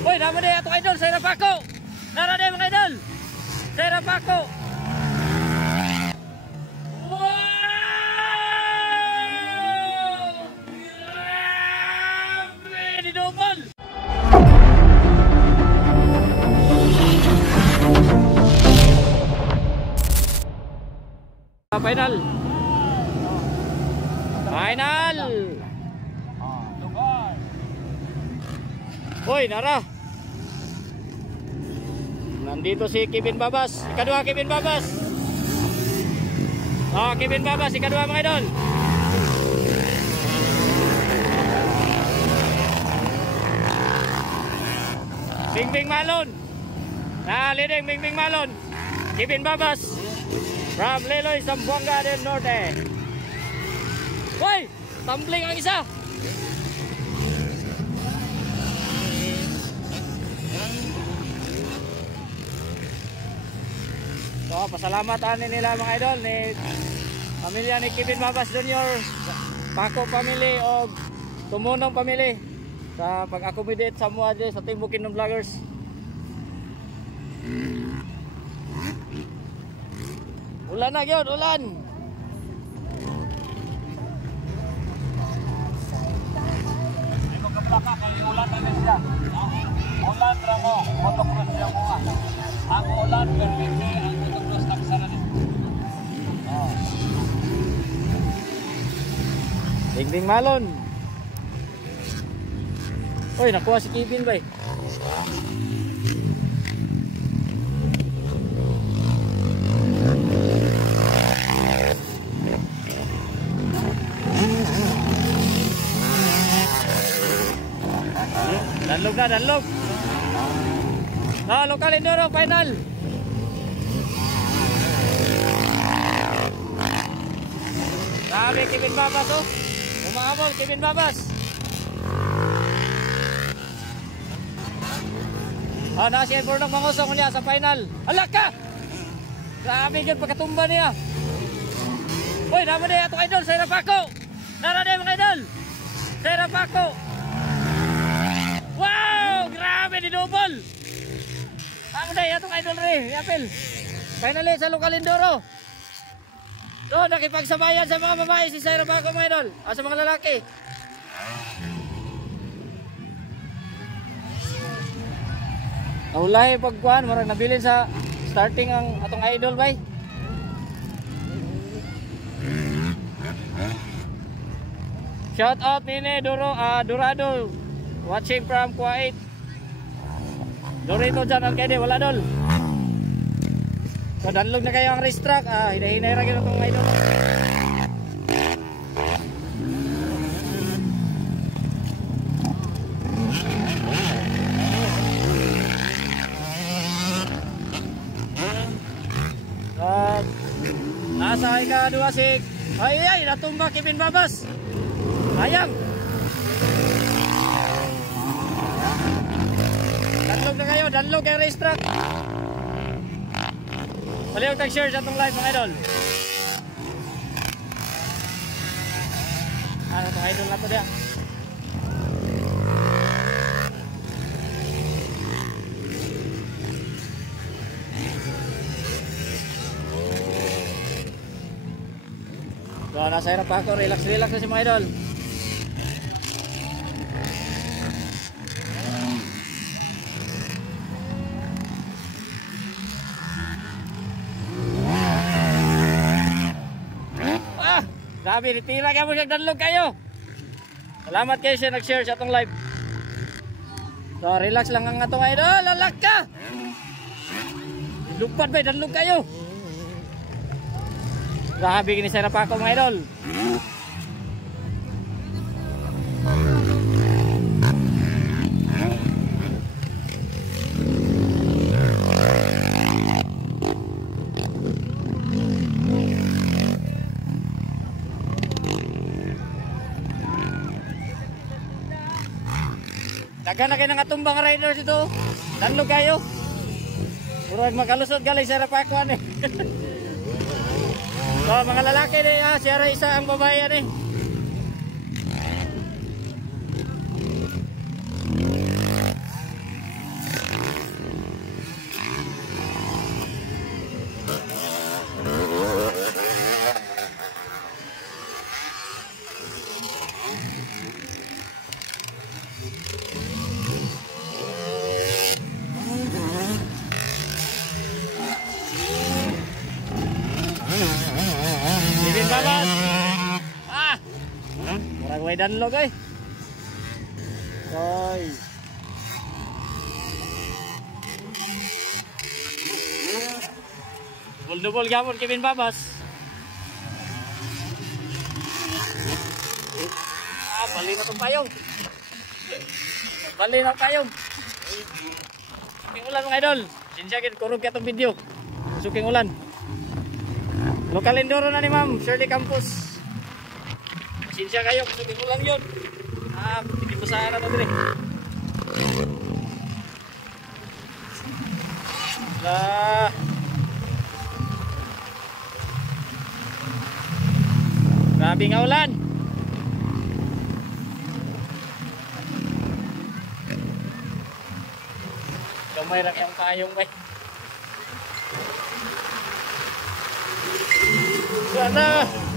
Uy, naman din atong idol sa Irapako. Nara din mga idol. Sa Irapako. Wow! Grabe! Dinobol! Final. Final. Hoy, nara. Nandito si Kevin Babas. Ikadua Kevin Babas. Kevin Babas, ikadua mga idol. Bingbing Malon. Leading Bingbing Malon. Kevin Babas. From Liloy, Zamboanga del Norte. Hoy! Tumbling ang isa. So, pasalamatan nila mga idol ni pamilya ni Kevin Babas Jr., Paco family o Tumunong family sa pag-accommodate sa mga sa Team Bukidnon Vloggers. Ulan na gyud, ulan. Imo kaplaka kay ulan na siya. Ulan ra mo, motocross siya mo. Ang ulan permite ang motocross taksana ni. Bingbing Malon. Oy, nakuha si Kevin bay. Danlog na, danlog. Local Enduro final. Sabi Kevin Babas oh. Umahabol Kevin Babas. Nasi Burnok mangusong niya sa final. Alak ka! Grabe yun pagkatumba niya. Uy, naman din atong idol sa Irapako. Nara din mga idol. Sa Irapako. Wow! Grabe, dinobol! Ang day, itong idol rin, Yapil. Finally, sa Local Enduro. So, nakipagsabayan sa mga babae si Sir Paco, mga idol. Sa mga lalaki. Naulay pagkuhan, marang nabilin sa starting ang atong idol, bay. Shout out nini Dorado. Watching from Kuwait. Dorito dyan ang kede, wala dol. So danlog na kayo ang race track. Hinahinay ra gino itong idol. Nasa ika-2 si ay natumba Kevin Babas. Sayang. Danlog kayo race track. Palihog tag-share sa itong live mga idol. Itong idol na ito diya. So nasa hirap ako, relax na si mga idol. Sabi, tira kayo magdanlog kayo. Salamat kayo siya nag-share sa itong live. So, relax lang ang atong idol. Lalak ka! Lupad ba, danlog kayo. Grabe, kinisara pa ako mga idol. Dagan na kayo ng atumbang rider dito. Danlog kayo. Purag makalusot galing sa rapakuan eh. So mga lalaki na siya isa ang babae yan eh. danlog ay. Ay. Dubol gapon Kevin Babas. Bali na itong payong. Bali na payong. Suking ulan mga idol. Sinsya kurog ka itong video. Suking ulan. Local Enduro na ni Ma'am Shirley Campos. Sinsya kayo. Suking ulan yun. Hindi mo sana na dire. Grabe nga ulan. Kamay rak yung payong bay. Sana